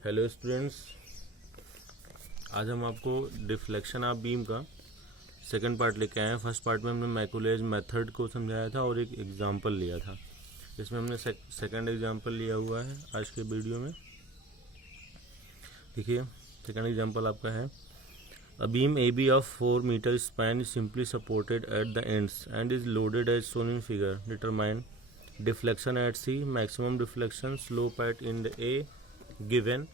Hello students, आज हम आपको डिफ्लेक्शन ऑफ बीम का सेकंड पार्ट लेके आए हैं। फर्स्ट पार्ट में हमने मैकुलेज मेथड को समझाया था और एक एग्जांपल लिया था। इसमें हमने सेकंड एग्जांपल लिया हुआ है आज के वीडियो में। देखिए, सेकंड एग्जांपल आपका है a beam A B of 4 metre span is simply supported at the ends and is loaded as shown in figure. Determine deflection at C, maximum deflection, slope at in the A given.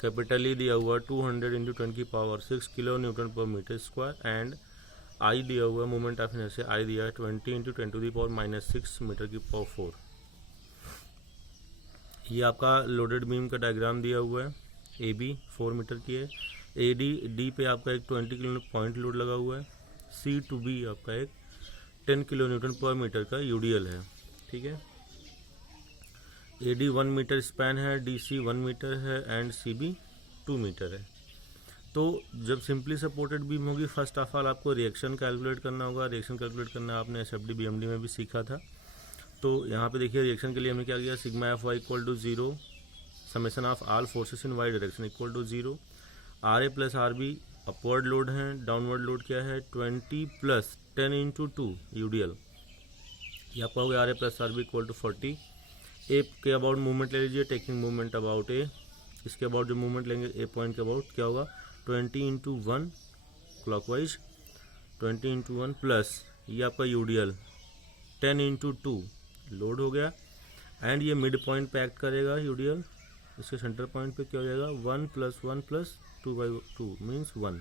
Capital E दिया हुआ 200 into 10 की power 6 kilo newton per metre square and I दिया हुआ moment of inertia I दिया है 20 into 10 to the power -6 metre की power 4। ये आपका लोडेड बीम का डायग्राम दिया हुआ है। ए बी 4 मीटर की है, ए डी पे आपका एक 20 किलो पॉइंट लोड लगा हुआ है, सी टू बी आपका एक 10 किलो न्यूटन पर मीटर का यूडीएल है। ठीक है, ए डी 1 मीटर स्पैन है, डी सी 1 मीटर है एंड सी बी 2 मीटर है। तो जब सिंपली सपोर्टेड बीम होगी, फर्स्ट ऑफ ऑल आपको रिएक्शन कैलकुलेट करना होगा। रिएक्शन कैलकुलेट करना आपने एसएफडी बीएमडी में भी सीखा था। तो यहाँ पे देखिए, रिएक्शन के लिए हमने क्या किया, sigma F Y equal to 0, summation of all forces in Y direction equal to 0। R A plus R B upward load है, डाउनवर्ड लोड क्या है 20 प्लस 10 इंटू 2 यूडीएल। ये आपका हो गया R A plus R B equal to 40। A के about movement ले लीजिए, टेकिंग मूवमेंट अबाउट ए। इसके अबाउट जो मूवमेंट लेंगे ए पॉइंट के अबाउट क्या होगा 20 इंटू 1 क्लॉकवाइज, 20 इंटू 1 प्लस ये आपका यूडीएल 10 इंटू 2 लोड हो गया एंड ये मिड पॉइंट पे एक्ट करेगा यूडीएल। इसके सेंटर पॉइंट पे क्या हो जाएगा 1 प्लस 1 प्लस 2/2 मीन्स 1।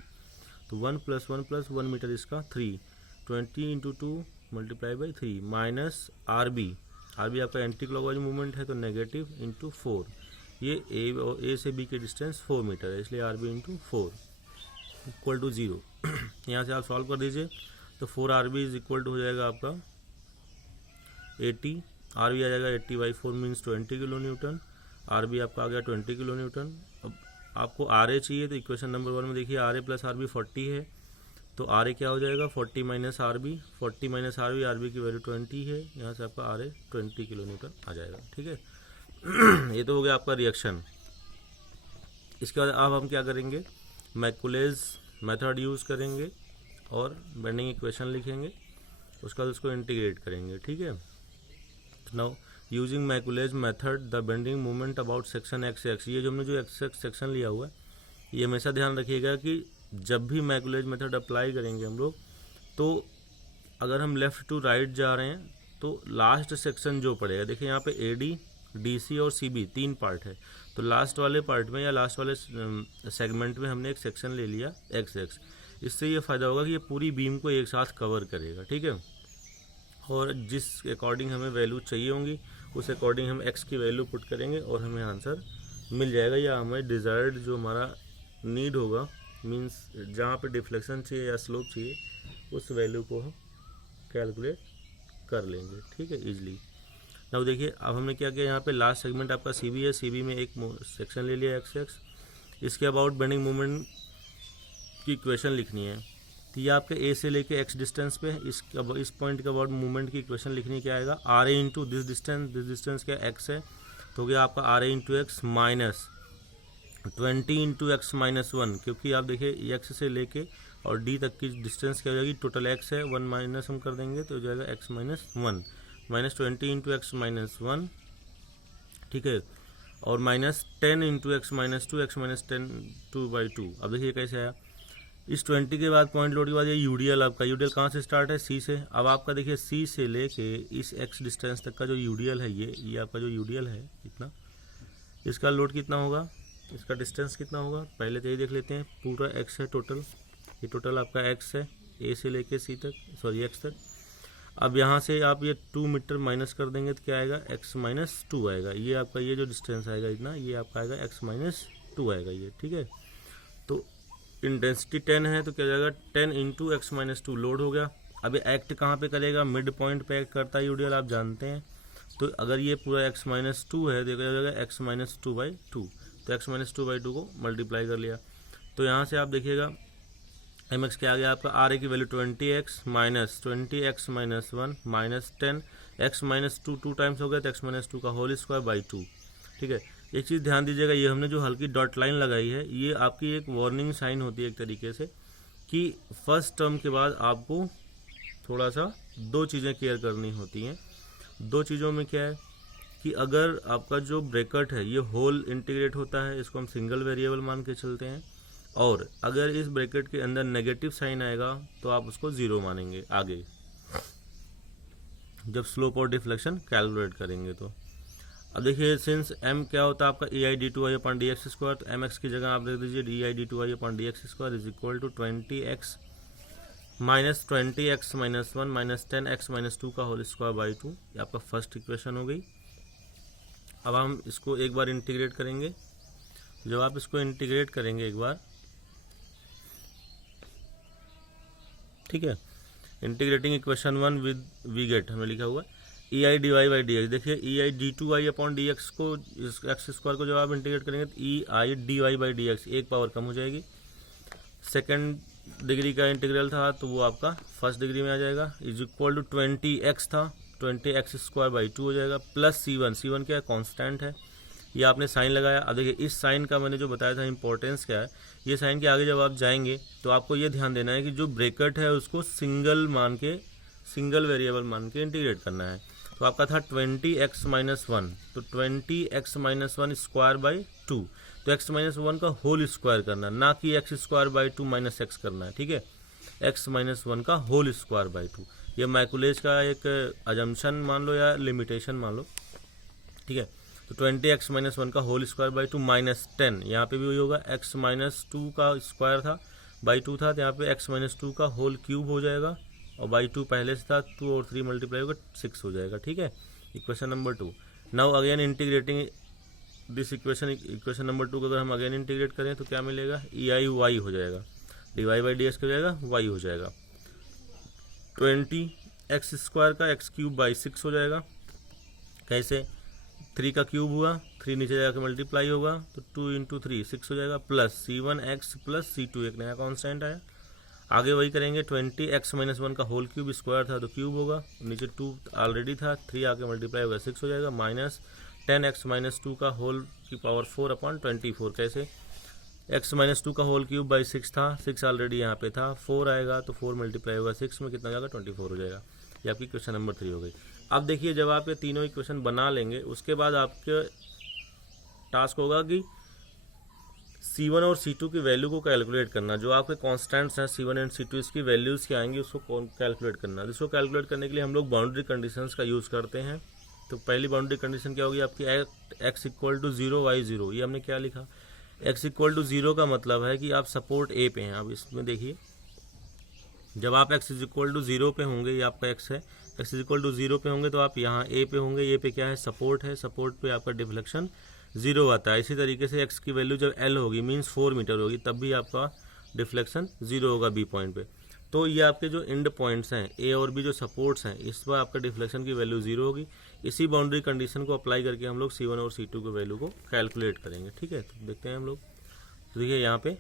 तो 1 प्लस 1 प्लस 1 मीटर इसका 3, 20 into 2 multiply by 3 minus R B आपका एंटी क्लॉकवाइज मूवमेंट है तो नेगेटिव इंटू 4। ये ए से बी की डिस्टेंस 4 मीटर है, इसलिए R B into 4 equal to 0। यहाँ से आप सॉल्व कर दीजिए तो 4 R B is equal to हो जाएगा आपका 80, आर बी आ जाएगा 80/4 means 20 kilo newton. R B आपका आ गया 20 किलो न्यूटन। अब आपको आर ए चाहिए तो इक्वेशन नंबर 1 में देखिए R A plus R B 40 है, तो आर ए क्या हो जाएगा 40 minus R B, 40 minus R B की वैल्यू 20 है। यहाँ से आपका आर ए 20 किलो न्यूटन आ जाएगा। ठीक है, ये तो हो गया आपका रिएक्शन। इसके बाद अब हम क्या करेंगे, मैकुलेज मेथड यूज़ करेंगे और बेंडिंग इक्वेशन लिखेंगे, उसके बाद उसको इंटीग्रेट करेंगे। ठीक है, now using Macaulay's method the bending moment about section X X. ये जो हमने जो एक्स एक्स सेक्शन लिया हुआ है, ये हमेशा ध्यान रखिएगा कि जब भी मैकुलेज मेथड अप्लाई करेंगे हम लोग, तो अगर हम लेफ़्ट टू राइट जा रहे हैं तो लास्ट सेक्शन जो पड़ेगा, देखिए यहाँ पे ए डी डी सी और सी बी 3 पार्ट है, तो लास्ट वाले पार्ट में या लास्ट वाले सेगमेंट में हमने एक सेक्शन ले लिया एक्स एक्स। इससे ये फ़ायदा होगा कि ये पूरी बीम को एक साथ कवर करेगा। ठीक है, और जिस अकॉर्डिंग हमें वैल्यू चाहिए होंगी उस अकॉर्डिंग हम एक्स की वैल्यू पुट करेंगे और हमें आंसर मिल जाएगा, या हमें डिज़ायर्ड जो हमारा नीड होगा, मीन्स जहाँ पे डिफ्लेक्शन चाहिए या स्लोप चाहिए उस वैल्यू को हम कैलकुलेट कर लेंगे। ठीक है, ईजिली। अब देखिए, अब हमने क्या किया, यहाँ पे लास्ट सेगमेंट आपका सी बी है, सी बी में एक सेक्शन ले लिया एक्स एक्स। इसके अबाउट बेंडिंग मूवमेंट की इक्वेशन लिखनी है, तो ये आपके ए से लेके एक्स डिस्टेंस पे इस पॉइंट के अबाउट मूवमेंट की इक्वेशन लिखनी क्या आएगा, R A into this distance क्या एक्स है, तो हो गया आपका R A into X minus 20 into X minus 1, क्योंकि आप देखिए एक्स से लेके और डी तक की डिस्टेंस क्या हो जाएगी, टोटल एक्स है, 1 माइनस हम कर देंगे तो हो जाएगा x minus 1 minus 20 into X minus 1। ठीक है, और minus 10 into X minus 2, x minus 10 2/2। अब देखिए कैसे आया, इस 20 के बाद पॉइंट लोड के बाद ये यूडीएल, आपका यूडीएल कहाँ से स्टार्ट है, सी से। अब आपका देखिए सी से लेके इस एक्स डिस्टेंस तक का जो यूडीएल है, ये आपका जो यूडीएल है इतना, इसका लोड कितना होगा, इसका डिस्टेंस कितना होगा, पहले तो ये देख लेते हैं। पूरा एक्स है टोटल, ये टोटल आपका एक्स है ए से लेके सी तक, सॉरी एक्स तक। अब यहाँ से आप ये 2 मीटर माइनस कर देंगे तो क्या आएगा, एक्स माइनस 2 आएगा। ये आपका ये जो डिस्टेंस आएगा इतना, ये आपका आएगा एक्स माइनस 2 आएगा ये। ठीक है, तो इंटेंसिटी 10 है तो क्या जाएगा 10 इंटू एक्स माइनस 2 लोड हो गया। अब ये एक्ट कहाँ पे करेगा, मिड पॉइंट पे एक्ट करता है यूडीएल, आप जानते हैं। तो अगर ये पूरा एक्स माइनस 2 है तो क्या जाएगा एक्स माइनस 2/2, तो एक्स माइनस 2/2 को मल्टीप्लाई कर लिया। तो यहाँ से आप देखिएगा एम एक्स क्या आ गया आपका, आर ए की value 20x minus 20x minus 1 minus 10 x minus 2 2 times हो गया तो x माइनस 2 का होल स्क्वायर बाई 2। ठीक है, एक चीज़ ध्यान दीजिएगा, ये हमने जो हल्की डॉट लाइन लगाई है ये आपकी एक वार्निंग साइन होती है एक तरीके से, कि फर्स्ट टर्म के बाद आपको थोड़ा सा दो चीज़ें केयर करनी होती हैं। दो चीज़ों में क्या है कि अगर आपका जो ब्रैकेट है ये होल इंटीग्रेट होता है, इसको हम सिंगल वेरिएबल मान के चलते हैं, और अगर इस ब्रैकेट के अंदर नेगेटिव साइन आएगा तो आप उसको ज़ीरो मानेंगे आगे जब स्लोप और डिफ्लेक्शन कैलकुलेट करेंगे। तो अब देखिए, सिंस m क्या होता है आपका ei/d2i अपॉन dx स्क्वायर, तो mx की जगह आप लिख दीजिए ei/d2i upon dx square is equal to 20x minus 20x minus 1 minus 10x minus 2 का होल स्क्वायर बाई 2। ये आपका फर्स्ट इक्वेशन हो गई। अब हम इसको एक बार इंटीग्रेट करेंगे। जब आप इसको इंटीग्रेट करेंगे एक बार, ठीक है, integrating equation 1 with we get, हमें लिखा हुआ ei dy बाई dx। देखिए ei/d2i अपॉन dx को, इस एक्स स्क्वायर को जब आप इंटीग्रेट करेंगे तो ei dy बाई dx एक पावर कम हो जाएगी। सेकंड डिग्री का इंटीग्रल था तो वो आपका फर्स्ट डिग्री में आ जाएगा, इज इक्वल टू 20x था, 20x स्क्वायर बाई 2 हो जाएगा, प्लस c1 क्या है, कांस्टेंट है, ये आपने साइन लगाया। अब देखिए इस साइन का मैंने जो बताया था इंपॉर्टेंस क्या है, ये साइन के आगे जब आप जाएंगे तो आपको ये ध्यान देना है कि जो ब्रैकेट है उसको सिंगल वेरिएबल मान के इंटीग्रेट करना है। तो आपका था 20x माइनस 1, तो 20x माइनस 1 स्क्वायर बाई 2, तो x माइनस 1 का होल स्क्वायर करना है, ना कि x square by 2 minus x करना है, ठीक है, x माइनस 1 का होल स्क्वायर बाई 2। ये मैकुलेज का एक अजम्पशन मान लो या लिमिटेशन मान लो, ठीक है। तो 20x माइनस 1 का होल स्क्वायर बाई 2 माइनस 10, यहाँ पे भी वही होगा, x माइनस 2 का स्क्वायर था बाई 2 था, तो यहाँ पे x माइनस 2 का होल क्यूब हो जाएगा, और बाई 2 पहले से था, 2 और 3 मल्टीप्लाई होगा 6 हो जाएगा, ठीक है। Equation number 2। Now again integrating this equation number 2 को अगर हम अगेन इंटीग्रेट करें तो क्या मिलेगा, ei हो जाएगा, dy बाई डी एक्स हो जाएगा, y हो जाएगा, 20x स्क्वायर का x क्यूब बाई 6 हो जाएगा। कैसे, 3 का क्यूब हुआ, 3 नीचे जाकर मल्टीप्लाई होगा तो 2 इंटू 3 6 हो जाएगा, प्लस c1x प्लस c2 एक नया कॉन्स्टेंट आया। आगे वही करेंगे, 20x माइनस 1 का होल क्यूब स्क्वायर था तो क्यूब होगा, नीचे 2 ऑलरेडी था, 3 आके मल्टीप्लाई होगा 6 हो जाएगा, माइनस 10x माइनस 2 का होल की पावर 4 अपॉन 24। कैसे, x माइनस 2 का होल क्यूब बाई 6 था, 6 ऑलरेडी यहाँ पे था, 4 आएगा तो 4 मल्टीप्लाई होगा 6 में, कितना जाएगा 24 हो जाएगा। ये आपकी क्वेश्चन नंबर 3 हो गई। अब देखिए, जब आप ये तीनों इक्वेशन बना लेंगे उसके बाद आपके टास्क होगा कि C1 और C2 की वैल्यू को कैलकुलेट करना। जो आपके कांस्टेंट्स हैं C1 एंड C2, इसकी वैल्यूज़ क्या आएंगी उसको कैलकुलेट करना। इसको कैलकुलेट करने के लिए हम लोग बाउंड्री कंडीशंस का यूज़ करते हैं। तो पहली बाउंड्री कंडीशन क्या होगी आपकी, x इक्वल टू 0 y 0। ये हमने क्या लिखा, x इक्वल टू 0 का मतलब है कि आप सपोर्ट A पे हैं। अब इसमें देखिए, जब आप x इक्वल टू 0 पे होंगे, ये आपका x है, x इक्वल टू 0 पे होंगे तो आप यहाँ A पे होंगे। A पे क्या है, सपोर्ट है, सपोर्ट पे आपका डिफ्लेक्शन 0 आता है। इसी तरीके से x की वैल्यू जब L होगी मीन्स 4 मीटर होगी तब भी आपका डिफ्लेक्शन 0 होगा B पॉइंट पे। तो ये आपके जो एंड पॉइंट्स हैं A और B जो सपोर्ट्स हैं, इस पर आपका डिफ्लेक्शन की वैल्यू 0 होगी। इसी बाउंड्री कंडीशन को अप्लाई करके हम लोग C1 और C2 की वैल्यू को कैलकुलेट करेंगे, ठीक है। तो देखते हैं हम लोग, तो देखिए यहाँ पे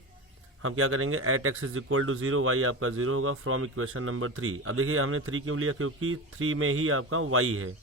हम क्या करेंगे, at x is equal to 0, y आपका 0 होगा फ्रॉम इक्वेशन नंबर 3। अब देखिए हमने 3 क्यों लिया, क्योंकि 3 में ही आपका y है।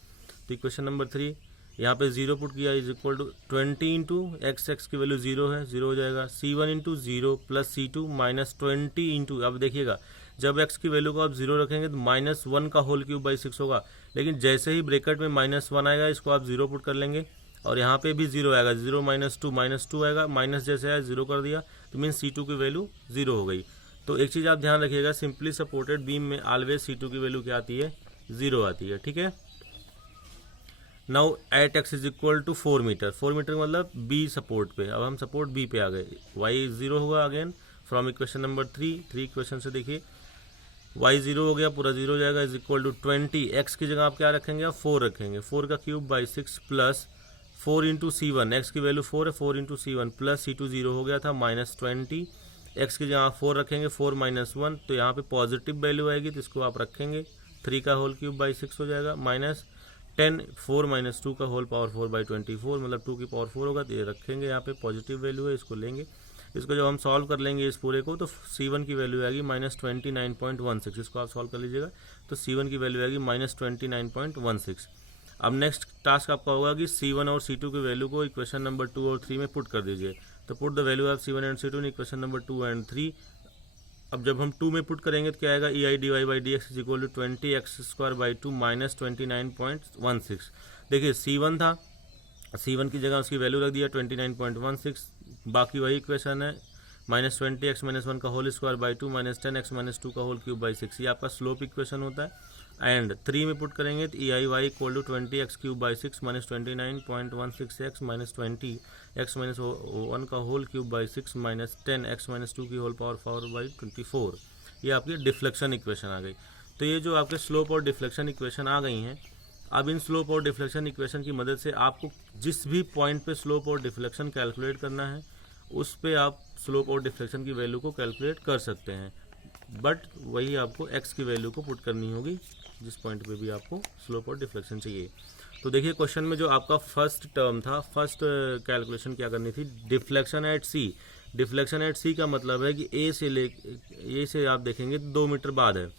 तो इक्वेशन नंबर 3 यहाँ पे 0 पुट किया, is equal to 20 into x की वैल्यू 0 है, 0 हो जाएगा, C1 into 0 plus C2 minus 20 into, अब देखिएगा जब x की वैल्यू को आप 0 रखेंगे तो माइनस 1 का होल क्यूब बाई 6 होगा, लेकिन जैसे ही ब्रैकेट में माइनस 1 आएगा इसको आप 0 पुट कर लेंगे और यहाँ पे भी 0 आएगा, 0 माइनस 2 आएगा, माइनस जैसे आया 0 कर दिया तो मीन C2 की वैल्यू 0 हो गई। तो एक चीज़ आप ध्यान रखिएगा, सिंपली सपोर्टेड बीम में ऑलवेज C2 की वैल्यू क्या आती है, 0 आती है, ठीक है। Now at x is equal to 4 metre, 4 metre मतलब B सपोर्ट पे। अब हम सपोर्ट B पे आ गए, y 0 होगा again from equation number 3 equation से देखिए y 0 हो गया, पूरा 0 हो जाएगा, इज इक्वल टू 20, x की जगह आप क्या रखेंगे, आप 4 रखेंगे, 4 का cube by 6 plus 4 into C1, x की वैल्यू 4 है, 4 इंटू C1 प्लस C2 0 हो गया था माइनस 20, एक्स की जगह आप 4 रखेंगे, 4 माइनस 1 तो यहाँ पे पॉजिटिव वैल्यू आएगी तो इसको आप रखेंगे, 3 का होल क्यूब बाई 6 हो जाएगा माइनस 10, 4 माइनस 2 का होल पावर 4 बाई 24 मतलब 2 की पावर 4 होगा, तो ये रखेंगे, यहाँ पे पॉजिटिव वैल्यू है, इसको लेंगे। इसको जब हम सॉल्व कर लेंगे इस पूरे को तो C1 की वैल्यू आएगी माइनस 29.16, इसको आप सॉल्व कर लीजिएगा तो C1 की वैल्यू आएगी माइनस 29.16। अब नेक्स्ट टास्क आपका होगा कि C1 और C2 की वैल्यू को इक्वेशन नंबर 2 और 3 में पुट कर दीजिए। तो put the value of C1 and C2 in equation number 2 and 3। अब जब हम 2 में पुट करेंगे तो क्या आएगा, EI dy by dx is equal to 20x² by 2 minus 29.16। देखिए C1 था, C1 की जगह उसकी वैल्यू रख दिया 29.16, बाकी वही इक्वेशन है, माइनस 20x माइनस 1 का whole square by 2 minus 10x minus 2 का होल क्यूब बाई 6, ये आपका स्लोप इक्वेशन होता है। एंड 3 में पुट करेंगे तो EIy equal to 20x cube by 6 minus 29.16x minus 20x minus 1 का whole cube by 6 minus 10x minus 2 की होल पावर 4 बाई 24। ये आपकी डिफ्लेक्शन इक्वेशन आ गई। तो ये जो आपके स्लोप और डिफ्लेक्शन इक्वेशन आ गई हैं, अब इन स्लोप और डिफ्लेक्शन इक्वेशन की मदद से आपको जिस भी पॉइंट पे स्लोप और डिफ्लेक्शन कैलकुलेट करना है उस पे आप स्लोप और डिफ्लेक्शन की वैल्यू को कैलकुलेट कर सकते हैं, बट वही आपको x की वैल्यू को पुट करनी होगी जिस पॉइंट पे भी आपको स्लोप और डिफ्लेक्शन चाहिए। तो देखिए क्वेश्चन में जो आपका फर्स्ट टर्म था, फर्स्ट कैलकुलेशन क्या करनी थी, deflection at C. Deflection at C का मतलब है कि ए से आप देखेंगे 2 मीटर बाद है,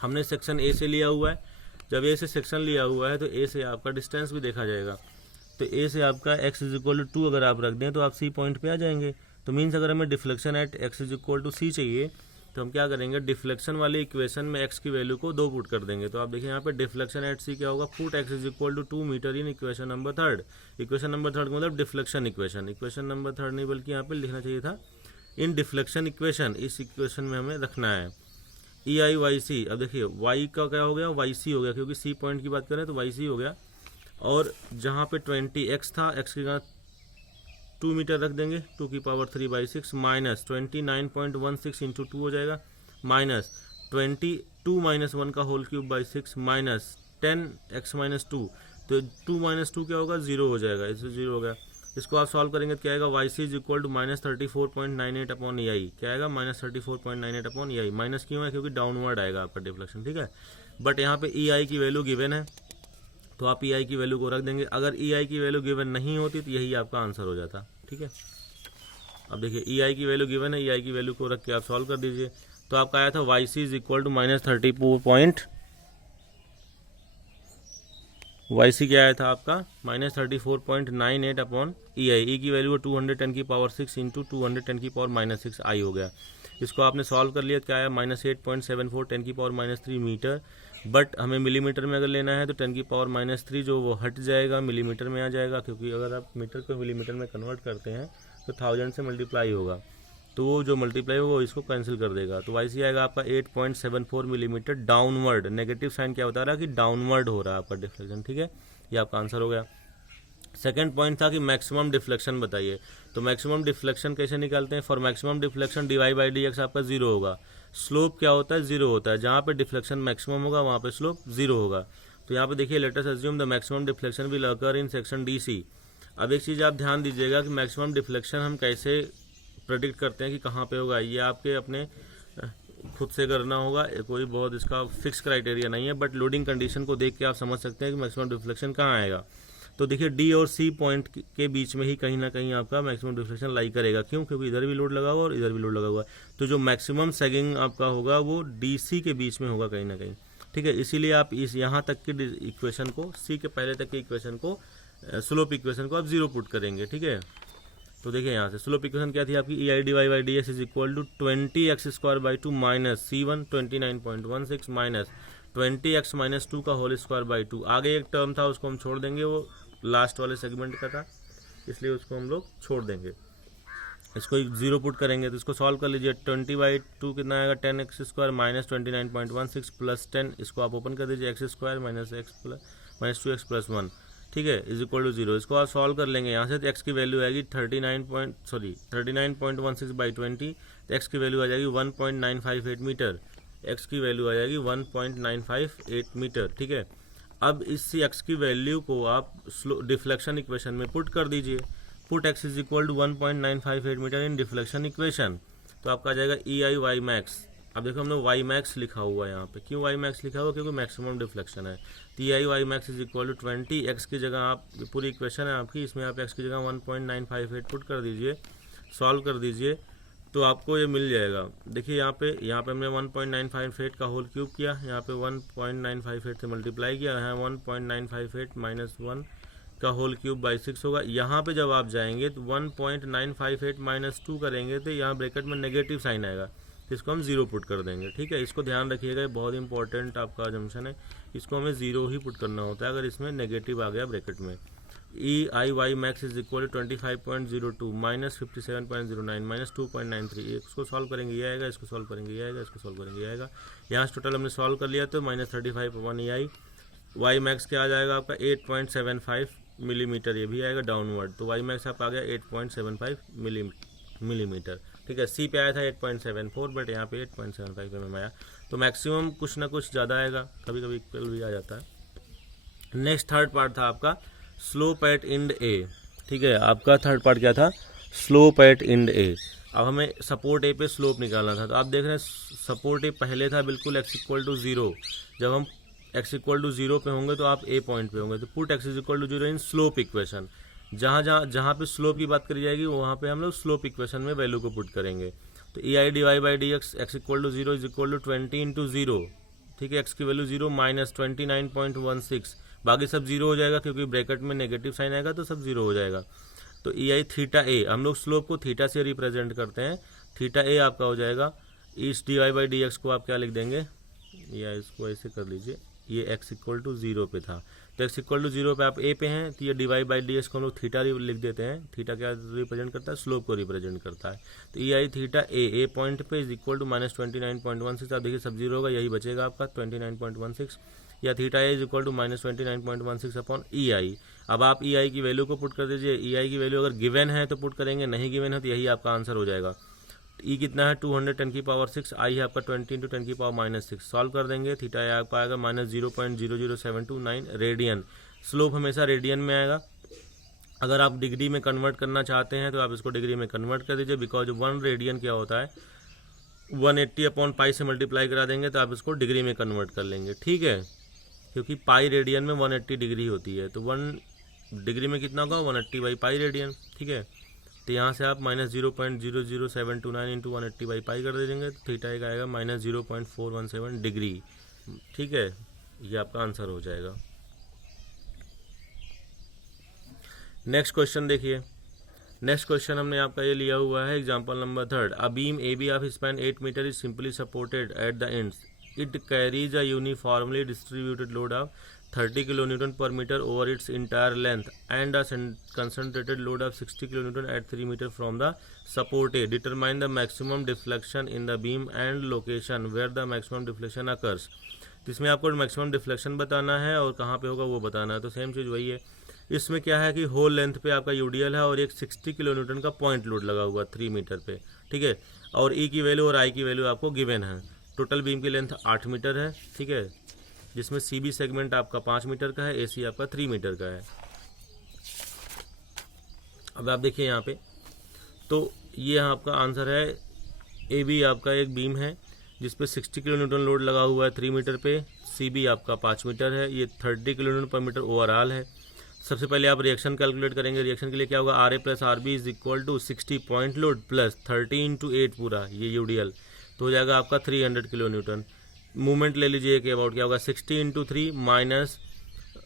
हमने सेक्शन ए से लिया हुआ है। जब ए से सेक्शन लिया हुआ है तो ए से आपका डिस्टेंस भी देखा जाएगा। तो ए से आपका x इज इक्वल टू 2 अगर आप रख दें तो आप सी पॉइंट पे आ जाएंगे। तो मीन्स अगर हमें deflection at x is equal to C चाहिए तो हम क्या करेंगे, डिफ्लेक्शन वाली इक्वेशन में x की वैल्यू को 2 पुट कर देंगे। तो आप देखिए यहाँ पे डिफ्लेक्शन एट सी क्या होगा, put x is equal to 2 metre in equation number 3। Equation number 3 मतलब डिफ्लेक्शन इक्वेशन, इक्वेशन नंबर 3 नहीं बल्कि यहाँ पे लिखना चाहिए था इन डिफ्लेक्शन इक्वेशन। इस इक्वेशन में हमें रखना है EIYC। अब देखिए y का क्या हो गया, YC हो गया, क्योंकि C पॉइंट की बात करें तो YC हो गया। और जहाँ पे 20x था, x की जगह 2 मीटर रख देंगे, 2 की पावर 3 बाई 6 माइनस 29.16 इंटू 2 हो जाएगा, माइनस 22 माइनस 1 का whole cube by 6 minus 10x minus 2। तो 2 माइनस 2 क्या होगा, 0 हो जाएगा, इससे 0 हो गया। इसको आप सॉल्व करेंगे तो क्या आएगा, YC is equal to minus 34.98 upon EI। क्या आएगा, माइनस 34.98 अपॉन EI। माइनस क्यों है, क्योंकि डाउनवर्ड आएगा आपका डिफ्लेक्शन, ठीक है। बट यहाँ पे EI की वैल्यू गिवन है तो आप EI की वैल्यू को रख देंगे। अगर EI की वैल्यू गिवन नहीं होती तो यही आपका आंसर हो जाता, ठीक है। अब देखिए EI की वैल्यू गिवन है, EI की वैल्यू को रख के आप सॉल्व कर दीजिए। तो आपका आया था YC is equal to minus 34 YC क्या आया था आपका, माइनस 34.98 अपॉन EI। ई की वैल्यू 210 की पावर 6 इंटू 210 की पावर माइनस 6 आई हो गया। इसको आपने सॉल्व कर लिया, क्या आया, माइनस 8.74 10 की पावर माइनस 3 मीटर। बट हमें मिलीमीटर में अगर लेना है तो 10 की पावर माइनस 3 जो वो हट जाएगा, मिलीमीटर में आ जाएगा, क्योंकि अगर आप मीटर को मिलीमीटर में कन्वर्ट करते हैं तो 1000 से मल्टीप्लाई होगा, तो वो जो मल्टीप्लाई होगा वो इसको कैंसिल कर देगा। तो YC आएगा आपका 8.74 मिलीमीटर डाउनवर्ड। नेगेटिव साइन क्या बता रहा है कि डाउनवर्ड हो रहा है आपका डिफ्लेक्शन, ठीक है। ये आपका आंसर हो गया। सेकंड पॉइंट था कि मैक्सिमम डिफ्लेक्शन बताइए। तो मैक्सिमम डिफ्लेक्शन कैसे निकालते हैं, for maximum deflection dy by dx आपका 0 होगा। स्लोप क्या होता है, 0 होता है। जहाँ पे डिफ्लेक्शन मैक्सिमम होगा वहाँ पे स्लोप 0 होगा। तो यहाँ पे देखिए, let us assume the maximum deflection will occur in section DC। अब एक चीज़ आप ध्यान दीजिएगा कि मैक्सिमम डिफ्लेक्शन हम कैसे प्रेडिक्ट करते हैं कि कहाँ पे होगा, ये आपके अपने खुद से करना होगा, कोई बहुत इसका फिक्स क्राइटेरिया नहीं है, बट लोडिंग कंडीशन को देख के आप समझ सकते हैं कि मैक्सिमम डिफ्लेक्शन कहाँ आएगा। तो देखिए D और C पॉइंट के बीच में ही कहीं ना कहीं आपका मैक्सिमम डिफ्लेक्शन लाई करेगा। क्यों, क्योंकि इधर भी लोड लगा हुआ और इधर भी लोड लगा हुआ है। तो जो मैक्सिमम सैगिंग आपका होगा वो DC के बीच में होगा कहीं ना कहीं, ठीक है। इसीलिए आप इस यहाँ तक की इक्वेशन को, C के पहले तक की इक्वेशन को, स्लोप इक्वेशन को आप 0 पुट करेंगे, ठीक है। तो देखिए यहाँ से स्लोप इक्वेशन क्या थी आपकी, EI dy by dx is equal to 20x² by 2 minus C1 29.16 minus 20x minus 2 का होल स्क्वायर बाई 2। आगे एक टर्म था उसको हम छोड़ देंगे, वो लास्ट वाले सेगमेंट का था, इसलिए उसको हम लोग छोड़ देंगे। इसको 0 पुट करेंगे तो इसको सॉल्व कर लीजिए। 20/2 कितना आएगा, 10x² माइनस 29.16 प्लस 10, इसको आप ओपन कर दीजिए, x² माइनस 2x प्लस 1, ठीक है, इज इक्वल टू 0। इसको आप सॉल्व कर लेंगे यहाँ से, तो x की वैल्यू आएगी 39.16 बाई 20, तो x की वैल्यू आ जाएगी 1.958 मीटर। x की वैल्यू आ जाएगी 1.958 मीटर, ठीक है। अब इस x की वैल्यू को आप डिफ्लेक्शन इक्वेशन में पुट कर दीजिए। Put x is equal to 1.958 metre in deflection equation, तो आपका आ जाएगा EI y मैक्स। अब देखो हमने y मैक्स लिखा हुआ है यहाँ पे, क्यों y मैक्स लिखा हुआ, क्योंकि मैक्सिमम डिफ्लेक्शन है। तो EI y max is equal to 20, x की जगह आप, पूरी इक्वेशन है आपकी, इसमें आप x की जगह 1.958 पुट कर दीजिए, सॉल्व कर दीजिए। तो आपको ये मिल जाएगा। देखिए यहाँ पे हमने 1.958 का होल क्यूब किया, यहाँ पे 1.958 से मल्टीप्लाई किया, यहाँ 1.958 माइनस 1 का होल क्यूब बाई 6 होगा। यहाँ पे जब आप जाएंगे तो 1.958 माइनस 2 करेंगे तो यहाँ ब्रैकेट में नेगेटिव साइन आएगा, तो इसको हम 0 पुट कर देंगे। ठीक है, इसको ध्यान रखिएगा, ये बहुत इंपॉर्टेंट आपका अजम्पशन है, इसको हमें 0 ही पुट करना होता है अगर इसमें नेगेटिव आ गया ब्रैकेट में। EIY max is equal to 25.02 minus 57.09 minus 2.93, इसको सॉल्व करेंगे ये आएगा, इसको सॉल्व करेंगे ये आएगा, इसको सॉल्व करेंगे ये आएगा। यहाँ से टोटल हमने सॉल्व कर लिया तो माइनस 35 EI। वाई मैक्स क्या आ जाएगा आपका 8.75 मिलीमीटर, ये भी आएगा डाउनवर्ड, तो वाई मैक्स आपका आ गया 8.75 मिलीमीटर। ठीक है, सी पे आया था 8.74 बट यहाँ पे 8.75 में आया, तो मैक्सिमम कुछ ना कुछ ज़्यादा आएगा, कभी कभी इक्वल भी आ जाता है। नेक्स्ट थर्ड पार्ट था आपका स्लोप एट इंड ए। ठीक है, आपका थर्ड पार्ट क्या था, स्लोप एट इंड ए। अब हमें सपोर्ट ए पे स्लोप निकालना था, तो आप देख रहे हैं सपोर्ट ए पहले था बिल्कुल x इक्वल टू 0, जब हम x इक्वल टू 0 पे होंगे तो आप ए पॉइंट पे होंगे, तो put x is equal to 0 in slope equation. जहाँ पे स्लोप की बात करी जाएगी वहाँ पे हम लोग स्लोप इक्वेशन में वैल्यू को पुट करेंगे। तो EI dy by D X equal to 0 is equal to 20 into 0। ठीक है, x की वैल्यू 0 माइनस 29.16, बाकी सब 0 हो जाएगा क्योंकि ब्रैकेट में नेगेटिव साइन आएगा तो सब 0 हो जाएगा। तो EI थीटा ए, हम लोग स्लोप को थीटा से रिप्रेजेंट करते हैं, थीटा ए आपका हो जाएगा इस dy बाई डी एक्स को आप क्या लिख देंगे, या इसको ऐसे कर लीजिए, ये x इक्वल टू 0 पे था, तो x इक्वल टू 0 पे आप a पे हैं, तो ये dy बाई डी एक्स को हम लोग थीटा लिख देते हैं। थीटा क्या रिप्रेजेंट करता है, स्लोप को रिप्रेजेंट करता है। तो EI थीटा ए पॉइंट पे इज इक्वल टू माइनस 29.16, आप देखिए सब 0 होगा, यही बचेगा आपका 29.16, या theta A is equal to minus 29.16 upon EI। अब आप EI की वैल्यू को पुट कर दीजिए, EI की वैल्यू अगर गिवन है तो पुट करेंगे, नहीं गिवन है तो यही आपका आंसर हो जाएगा। ई कितना है 200 10 की पावर 6, आई है आपका 20 इंटू 10 की पावर माइनस 6, सॉल्व कर देंगे, थीटा आपका आएगा माइनस 0.00729 रेडियन। स्लोप हमेशा रेडियन में आएगा। अगर आप डिग्री में कन्वर्ट करना चाहते हैं तो आप इसको डिग्री में कन्वर्ट कर दीजिए, बिकॉज 1 रेडियन क्या होता है 180 अपॉन पाई से मल्टीप्लाई करा देंगे तो आप इसको डिग्री में कन्वर्ट कर लेंगे। ठीक है, क्योंकि पाई रेडियन में 180 डिग्री होती है, तो 1 डिग्री में कितना होगा 180 बाई पाई रेडियन। ठीक है, तो यहाँ से आप माइनस 0.00729 इंटू 180 बाई पाई कर दे देंगे, तो थीटा एक आएगा माइनस 0.417 डिग्री। ठीक है, ये आपका आंसर हो जाएगा। नेक्स्ट क्वेश्चन देखिए, नेक्स्ट क्वेश्चन हमने आपका ये लिया हुआ है example number 3। A beam A B of span 8 metre is simply supported at the ends, it carries a uniformly distributed load of 30 kN per meter over its entire length and a concentrated load of 60 kN at 3 meter from the support A. Determine the maximum deflection in the beam and location where the maximum deflection occurs. तो इसमें आपको maximum deflection बताना है और कहाँ पे होगा वो बताना है, तो सेम चीज़ वही है। इसमें क्या है कि होल लेंथ पे आपका यूडीएल है और एक 60 kN का पॉइंट लोड लगा हुआ 3 मीटर पे। ठीक है, और ई की वैल्यू और आई की वैल्यू आपको गिवन है। टोटल बीम की लेंथ 8 मीटर है। ठीक है, जिसमें सीबी सेगमेंट आपका 5 मीटर का है, एसी आपका 3 मीटर का है। अब आप देखिए यहाँ पे, तो ये आपका आंसर है ए बी आपका एक बीम है जिसपे 60 kN लोड लगा हुआ है 3 मीटर पे, सीबी आपका 5 मीटर है, ये 30 kN पर मीटर ओवरऑल है। सबसे पहले आप रिएक्शन कैलकुलेट करेंगे। रिएक्शन के लिए क्या होगा, R A plus R B is equal to 60 point load plus 30 into 8 पूरा ये यूडीएल, तो हो जाएगा आपका 300 kN। मूवमेंट ले लीजिए कि अबाउट क्या होगा 60 इंटू 3 माइनस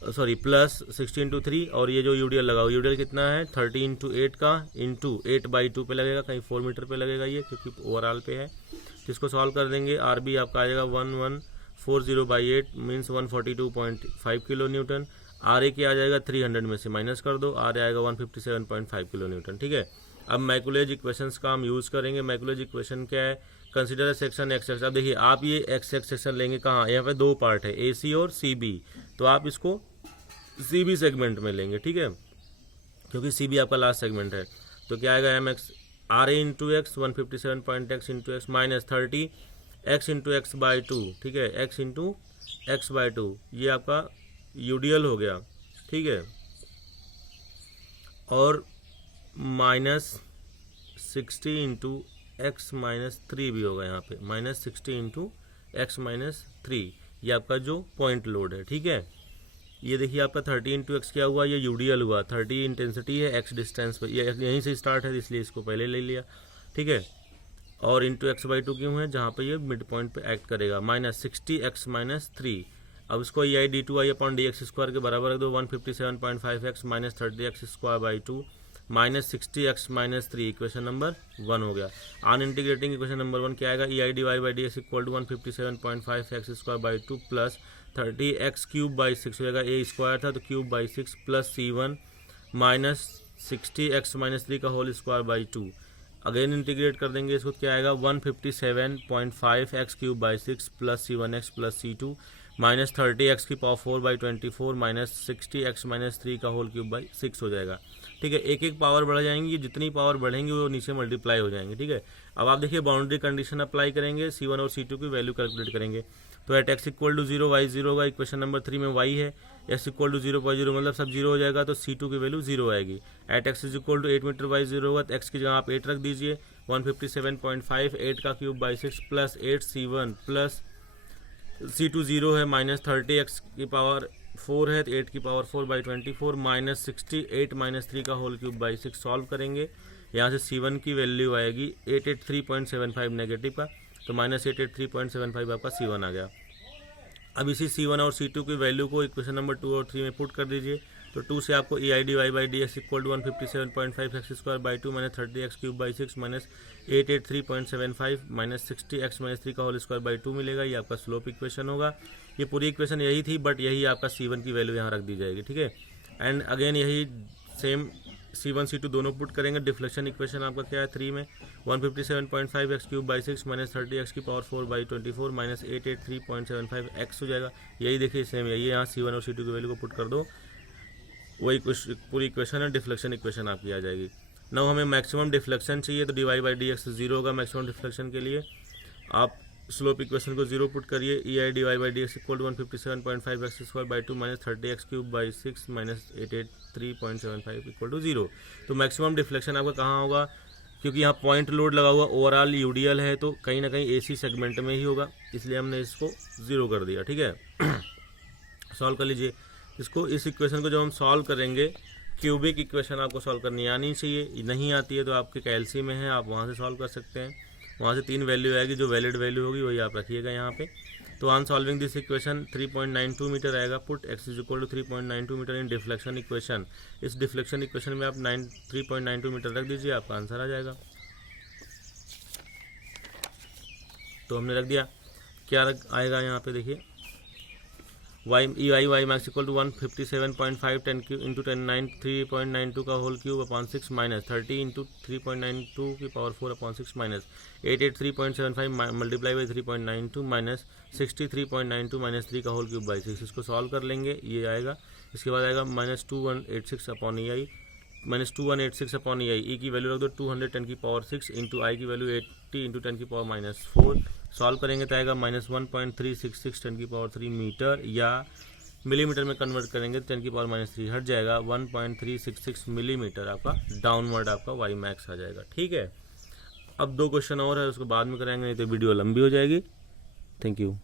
प्लस 60 इंटू 3, और ये जो यूडीएल लगा हुआ यूडीएल कितना है 30 इंटू 8 का इंटू 8/2 पे लगेगा, कहीं 4 मीटर पे लगेगा ये क्योंकि ओवरऑल पे है। तो इसको सॉल्व कर देंगे, आर बी आपका आ जाएगा 1140/8 मीन्स 142.5 kN। आर ए क्या आ जाएगा 300 में से माइनस कर दो, आर ए आएगा 157.5 kN। ठीक है, अब मैकुलेज इक्वेशंस का हम यूज़ करेंगे। मैकुलेज इक्वेशन क्या है, कंसिडर सेक्शन एक्स एक्स। अब देखिए आप ये एक्स एक्स सेक्शन लेंगे कहाँ, यहाँ पे 2 पार्ट है ए सी और सी बी, तो आप इसको सी बी सेगमेंट में लेंगे। ठीक है, क्योंकि सी बी आपका लास्ट सेगमेंट है। तो क्या आएगा M X R A into X 157.x into X minus 30 X into X by 2। ठीक है, एक्स इंटू एक्स बाई 2 ये आपका यूडीएल हो गया। ठीक है, और माइनस 60 इंटू एक्स माइनस 3 भी होगा यहाँ पे, माइनस 60 इंटू एक्स माइनस 3 ये आपका जो पॉइंट लोड है। ठीक है, ये देखिए आपका 30 इंटू एक्स क्या हुआ, ये यूडीएल हुआ, 30 इंटेंसिटी है, एक्स डिस्टेंस पे, ये यहीं से स्टार्ट है इसलिए इसको पहले ले लिया। ठीक है, और इंटू एक्स बाई टू क्यों है, जहाँ पे ये मिड पॉइंट पे एक्ट करेगा, माइनस 60x माइनस 3। अब इसको E I D two I upon D X square के बराबर रख दो, 157.5x minus 30x square by two minus 60x minus 3, equation number 1 हो गया। ऑन इंटीग्रेटिंग इक्वेशन नंबर 1 क्या आएगा, E I D Y by D X equal to 157.5x square by two plus 30x cube by 6 हो जाएगा, A square था तो cube by 6 plus C1 minus 60x minus 3 का whole square by 2। Again integrate कर देंगे इसको, क्या आएगा 157.5x cube by 6 plus C1x plus C2 minus 30x की power 4 by 24 minus 60x minus 3 का होल क्यूब बाई 6 हो जाएगा। ठीक है, एक एक पावर बढ़ जाएंगी, जितनी पावर बढ़ेंगी वो नीचे मल्टीप्लाई हो जाएंगे। ठीक है, अब आप देखिए बाउंड्री कंडीशन अप्लाई करेंगे, C1 और C2 की वैल्यू कैलकुलेट करेंगे। तो at x equal to 0 y 0 होगा, इक्वेशन नंबर 3 में y है, x इक्वल टू 0 y 0 मतलब सब 0 हो जाएगा, तो C2 की वैल्यू 0 आएगी। At x is equal to 8 metre y 0 होगा, तो x की जगह आप 8 रख दीजिए, 157.5 8 का cube by 6 plus 8 C1 plus C2 0 है, माइनस 30x की पावर 4 है, तो 8 की पावर 4 बाई 24 माइनस 68 माइनस 3 का होल क्यूब बाई 6 सॉल्व करेंगे। यहाँ से C1 की वैल्यू आएगी 883.75 नेगेटिव का, तो माइनस 883.75 आपका C1 आ गया। अब इसी C1 और C2 की वैल्यू को इक्वेशन नंबर 2 और 3 में पुट कर दीजिए, तो 2 से आपको E I D Y by D X equal to 157.5x square by 2 minus 30x cube by 6 minus 883.75 minus 60x minus 3 का होल स्क्वायर बाई 2 मिलेगा। ये आपका स्लोप इक्वेशन होगा। ये पूरी इक्वेशन यही थी, बट यही आपका C1 की वैल्यू यहाँ रख दी जाएगी। ठीक है, एंड अगेन यही सेम C1 C2 दोनों पुट करेंगे। डिफ्लेक्शन इक्वेशन आपका क्या है 3 में, 157.5x cube by 6 minus 30x की पावर 4 बाई 24 माइनस 883.75x हो जाएगा। यही देखिए सेम यही है, यहाँ C1 और C2 की वैल्यू को पुट कर दो, वही पूरी इक्वेशन है, डिफ्लेक्शन इक्वेशन आपकी आ जाएगी। नाउ हमें मैक्सिमम डिफ्लेक्शन चाहिए, तो D Y by D X 0 होगा मैक्सिमम डिफ्लेक्शन के लिए। आप स्लोप इक्वेशन को 0 पुट करिए, E I D Y by D X equal to 157.5x square by 2 minus 30x cube by 6 minus 883.75 equal to 0। तो maximum deflection आपका कहाँ होगा, क्योंकि यहाँ पॉइंट लोड लगा हुआ ओवरऑल यूडीएल है, तो कहीं ना कहीं एसी सेगमेंट में ही होगा, इसलिए हमने इसको 0 कर दिया। ठीक है, सॉल्व कर लीजिए इसको। इस इक्वेशन को जब हम सॉल्व करेंगे, क्यूबिक इक्वेशन आपको सॉल्व करनी आनी चाहिए, नहीं आती है तो आपके कैलसी में है, आप वहाँ से सॉल्व कर सकते हैं। वहाँ से 3 वैल्यू आएगी, जो वैलिड वैल्यू होगी वही आप रखिएगा यहाँ पे। तो on solving this equation 3.92 metre आएगा, put x is equal to 3.92 metre in deflection equation. इस डिफ्लेक्शन इक्वेशन में आप 3.92 मीटर रख दीजिए, आपका आंसर आ जाएगा। तो हमने रख दिया, क्या आएगा यहाँ पे देखिए, Y max equal to 157.5 10 cube into 3.92 का whole cube upon 6 minus 30 into 3.92 की power 4 upon 6 minus 883.75 multiply by 3.92 minus 63.92 minus 3 का होल क्यूब बाई 6। इसको सॉल्व कर लेंगे, ये आएगा। इसके बाद आएगा माइनस 2186 अपॉन ई आई, माइनस 2186 अपॉन ई आई, ई की वैल्यू रख दो 210 की पावर 6 इंटू आई की वैल्यू 80 इंटू 10 की पावर माइनस 4। सॉल्व करेंगे तो आएगा माइनस 1.366 10 की पावर 3 मीटर, या मिलीमीटर में कन्वर्ट करेंगे तो 10 की पावर माइनस 3 हट जाएगा, 1.366 मिलीमीटर आपका डाउनवर्ड आपका वाई मैक्स आ जाएगा। ठीक है, अब 2 क्वेश्चन और है, उसको बाद में कराएंगे, नहीं तो वीडियो लंबी हो जाएगी। Thank you.